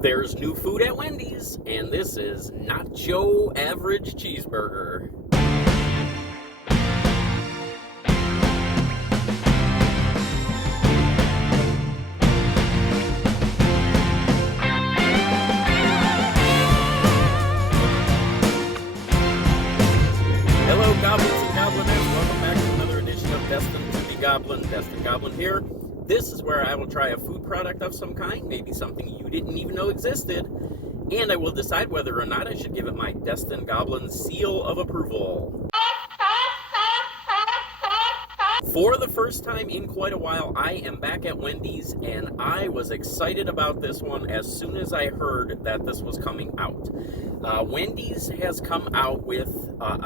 There's new food at Wendy's, and this is Nacho Average Cheeseburger. Hello, Goblins and Goblinettes. Welcome back to another edition of Destined to be Goblin. Destined Goblin here. This is where I will try a food product of some kind, maybe something you didn't even know existed, and I will decide whether or not I should give it my Destined Goblin seal of approval. For the first time in quite a while, I am back at Wendy's, and I was excited about this one as soon as I heard that this was coming out. Wendy's has come out with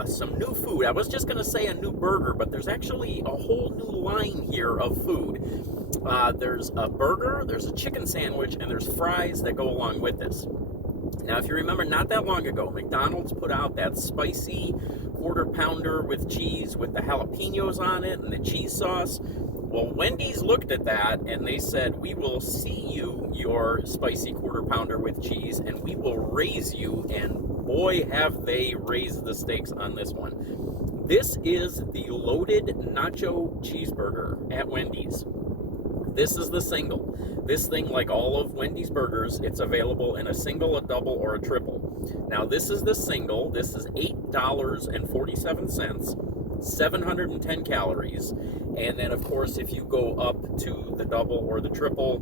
some new food. I was just going to say a new burger, but there's actually a whole new line here of food. There's a burger, there's a chicken sandwich, and there's fries that go along with this. Now, if you remember, not that long ago, McDonald's put out that spicy quarter pounder with cheese with the jalapenos on it and the cheese sauce. Well, Wendy's looked at that and they said, we will see you your spicy quarter pounder with cheese and we will raise you, and boy, have they raised the stakes on this one. This is the loaded Nacho Cheeseburger at Wendy's. This is the single. This thing, like all of Wendy's burgers, it's available in a single, a double, or a triple. Now, this is the single. This is $8.47, 710 calories. And then, of course, if you go up to the double or the triple,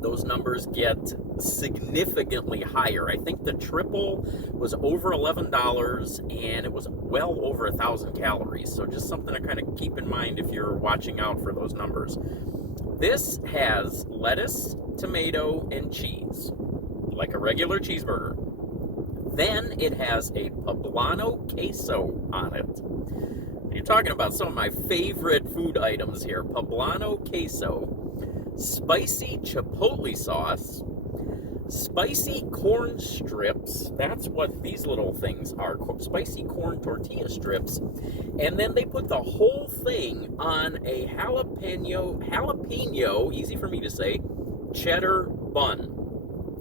those numbers get significantly higher. I think the triple was over $11 and it was well over 1,000 calories. So just something to kind of keep in mind if you're watching out for those numbers. This has lettuce, tomato, and cheese, like a regular cheeseburger. Then it has a Poblano Queso on it. You're talking about some of my favorite food items here. Poblano Queso, spicy Chipotle Sauce, spicy corn strips. That's what these little things are, spicy corn tortilla strips. And then they put the whole thing on a jalapeno, easy for me to say, cheddar bun.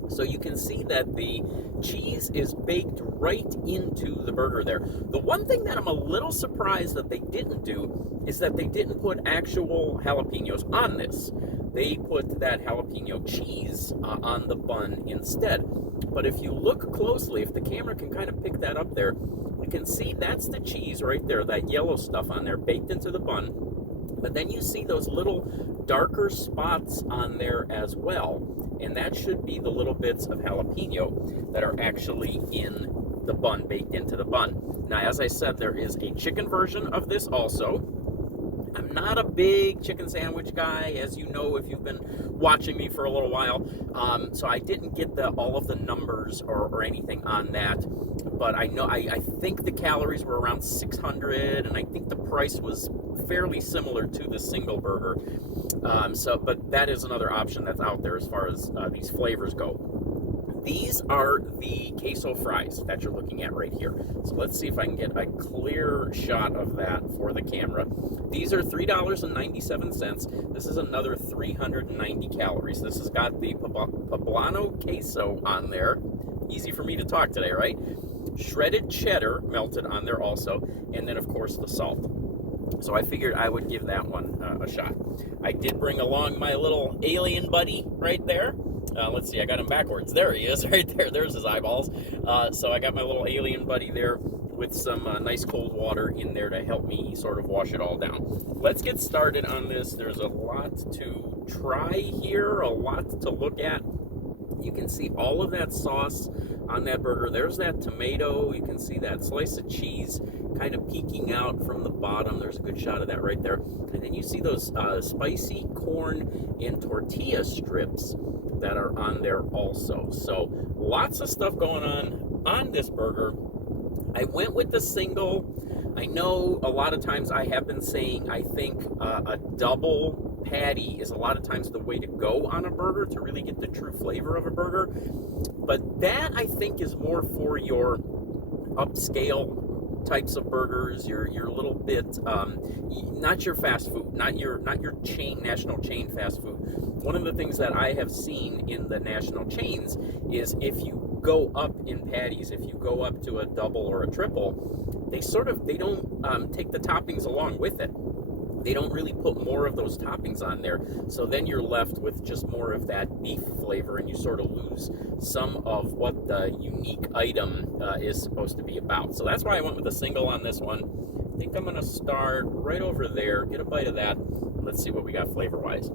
So you can see that the cheese is baked right into the burger there. The one thing that I'm a little surprised that they didn't do is that they didn't put actual jalapenos on this. They put that jalapeno cheese on the bun instead. But if you look closely, if the camera can kind of pick that up there, you can see that's the cheese right there, that yellow stuff on there baked into the bun. But then you see those little darker spots on there as well. And that should be the little bits of jalapeno that are actually in the bun, baked into the bun. Now, as I said, there is a chicken version of this also. I'm not a big chicken sandwich guy, as you know if you've been watching me for a little while. So I didn't get all of the numbers or anything on that. But I know I think the calories were around 600, and I think the price was fairly similar to the single burger. But that is another option that's out there as far as these flavors go. These are the queso fries that you're looking at right here. So let's see if I can get a clear shot of that for the camera. These are $3.97. This is another 390 calories. This has got the Poblano Queso on there. Easy for me to talk today, right? Shredded cheddar melted on there also. And then, of course, the salt. So I figured I would give that one a shot. I did bring along my little alien buddy right there. Let's see, I got him backwards. There he is, right there. There's his eyeballs. So I got my little alien buddy there with some nice cold water in there to help me sort of wash it all down. Let's get started on this. There's a lot to try here, a lot to look at. You can see all of that sauce on that burger. There's that tomato. You can see that slice of cheese kind of peeking out from the bottom. There's a good shot of that right there. And then you see those spicy corn and tortilla strips that are on there also. So lots of stuff going on this burger. I went with the single. I know a lot of times I have been saying I think a double patty is a lot of times the way to go on a burger to really get the true flavor of a burger. But that, I think, is more for your upscale types of burgers, your little bit, not your fast food, not your national chain fast food. One of the things that I have seen in the national chains is if you go up in patties, if you go up to a double or a triple, they don't take the toppings along with it. They don't really put more of those toppings on there. So then you're left with just more of that beef flavor, and you sort of lose some of what the unique item is supposed to be about. So that's why I went with a single on this one. I think I'm going to start right over there, get a bite of that. Let's see what we got flavor-wise.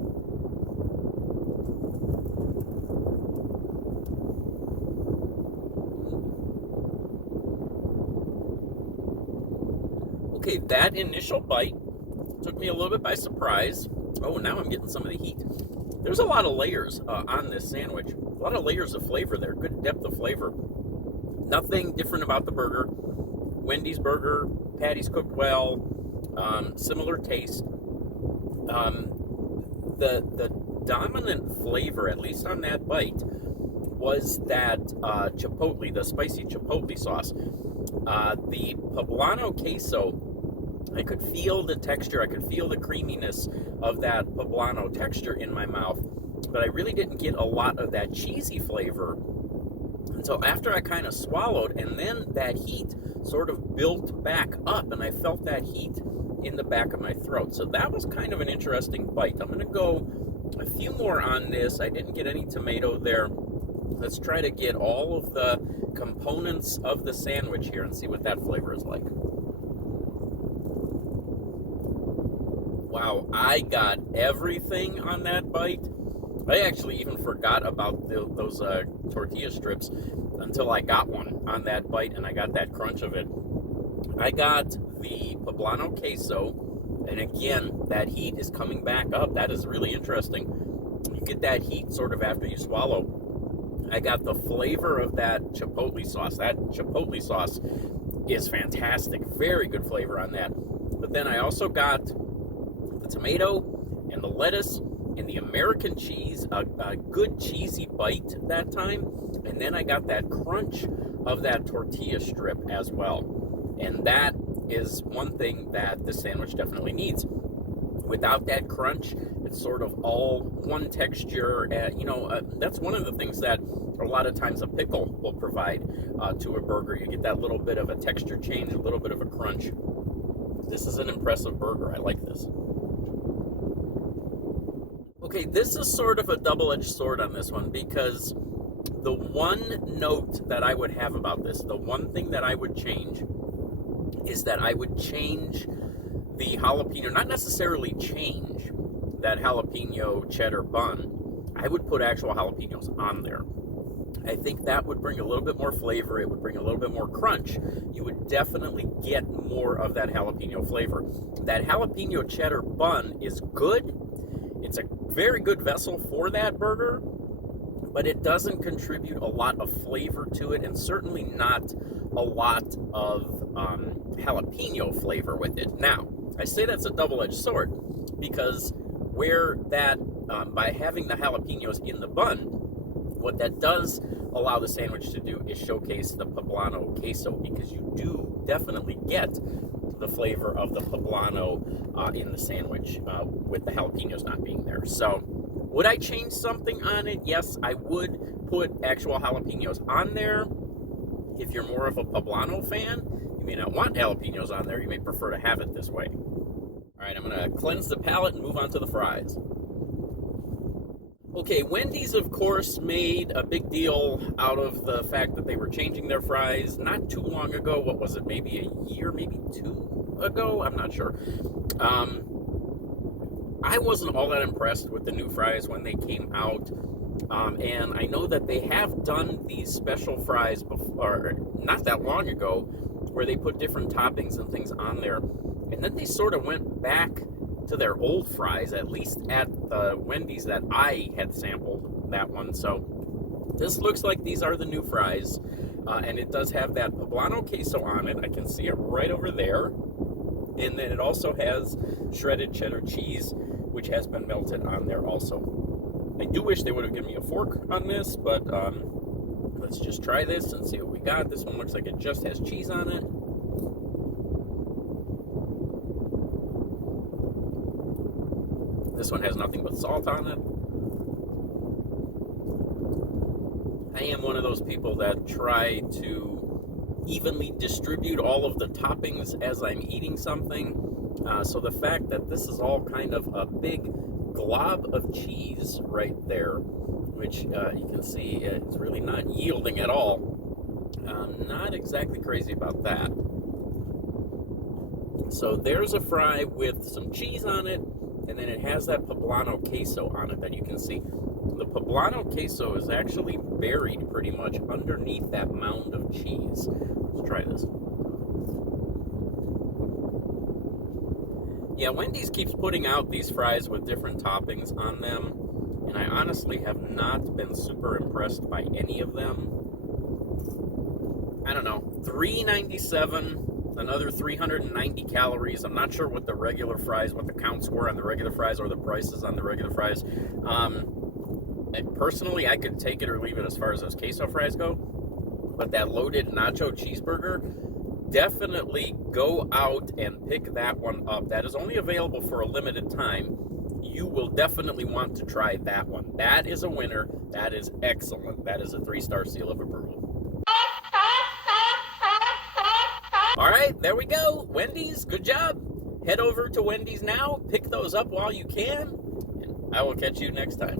Okay, that initial bite took me a little bit by surprise. Oh, now I'm getting some of the heat. There's a lot of layers on this sandwich. A lot of layers of flavor there. Good depth of flavor. Nothing different about the burger. Wendy's burger, patties cooked well, similar taste. The dominant flavor, at least on that bite, was that chipotle, the spicy chipotle sauce. The Poblano Queso, I could feel the texture, I could feel the creaminess of that poblano texture in my mouth, but I really didn't get a lot of that cheesy flavor until after I kind of swallowed, and then that heat sort of built back up, and I felt that heat in the back of my throat. So that was kind of an interesting bite. I'm going to go a few more on this. I didn't get any tomato there. Let's try to get all of the components of the sandwich here and see what that flavor is like. Wow, I got everything on that bite. I actually even forgot about those tortilla strips until I got one on that bite, and I got that crunch of it. I got the Poblano Queso, and again, that heat is coming back up. That is really interesting. You get that heat sort of after you swallow. I got the flavor of that chipotle sauce. That chipotle sauce is fantastic. Very good flavor on that. But then I also got the tomato and the lettuce and the American cheese, a good cheesy bite that time. And then I got that crunch of that tortilla strip as well. And that is one thing that the sandwich definitely needs. Without that crunch, it's sort of all one texture. That's one of the things that a lot of times a pickle will provide to a burger. You get that little bit of a texture change, a little bit of a crunch. This is an impressive burger. I like this. Okay, this is sort of a double-edged sword on this one, because the one note that I would have about this, the one thing that I would change, is that I would change the jalapeno, not necessarily change that jalapeno cheddar bun. I would put actual jalapenos on there. I think that would bring a little bit more flavor. It would bring a little bit more crunch. You would definitely get more of that jalapeno flavor. That jalapeno cheddar bun is good. It's a very good vessel for that burger, but it doesn't contribute a lot of flavor to it, and certainly not a lot of jalapeno flavor with it. Now, I say that's a double-edged sword, because where that, by having the jalapenos in the bun, what that does allow the sandwich to do is showcase the Poblano Queso, because you do definitely get the flavor of the poblano in the sandwich with the jalapenos not being there. So, would I change something on it? Yes, I would put actual jalapenos on there. If you're more of a poblano fan, you may not want jalapenos on there. You may prefer to have it this way. All right, I'm going to cleanse the palate and move on to the fries. Okay, Wendy's, of course, made a big deal out of the fact that they were changing their fries not too long ago. What was it, maybe a year, maybe two ago? I'm not sure. I wasn't all that impressed with the new fries when they came out. And I know that they have done these special fries before, not that long ago, where they put different toppings and things on there. And then they sort of went back to their old fries, at least at the Wendy's that I had sampled that one. So this looks like these are the new fries, and it does have that Poblano Queso on it. I can see it right over there. And then it also has shredded cheddar cheese, which has been melted on there also. I do wish they would have given me a fork on this, but let's just try this and see what we got. This one looks like it just has cheese on it. This one has nothing but salt on it. I am one of those people that try to evenly distribute all of the toppings as I'm eating something. So the fact that this is all kind of a big glob of cheese right there, which you can see it's really not yielding at all. Not exactly crazy about that. So there's a fry with some cheese on it, and then it has that Poblano Queso on it that you can see. The Poblano Queso is actually buried pretty much underneath that mound of cheese. Let's try this. Yeah, Wendy's keeps putting out these fries with different toppings on them, and I honestly have not been super impressed by any of them. I don't know, $3.97, another 390 calories. I'm not sure what the regular fries, what the counts were on the regular fries or the prices on the regular fries. Personally, I could take it or leave it as far as those queso fries go, but that loaded Nacho Cheeseburger, definitely go out and pick that one up. That is only available for a limited time. You will definitely want to try that one. That is a winner. That is excellent. That is a 3-star seal of approval. All right, there we go. Wendy's, good job. Head over to Wendy's now. Pick those up while you can. And I will catch you next time.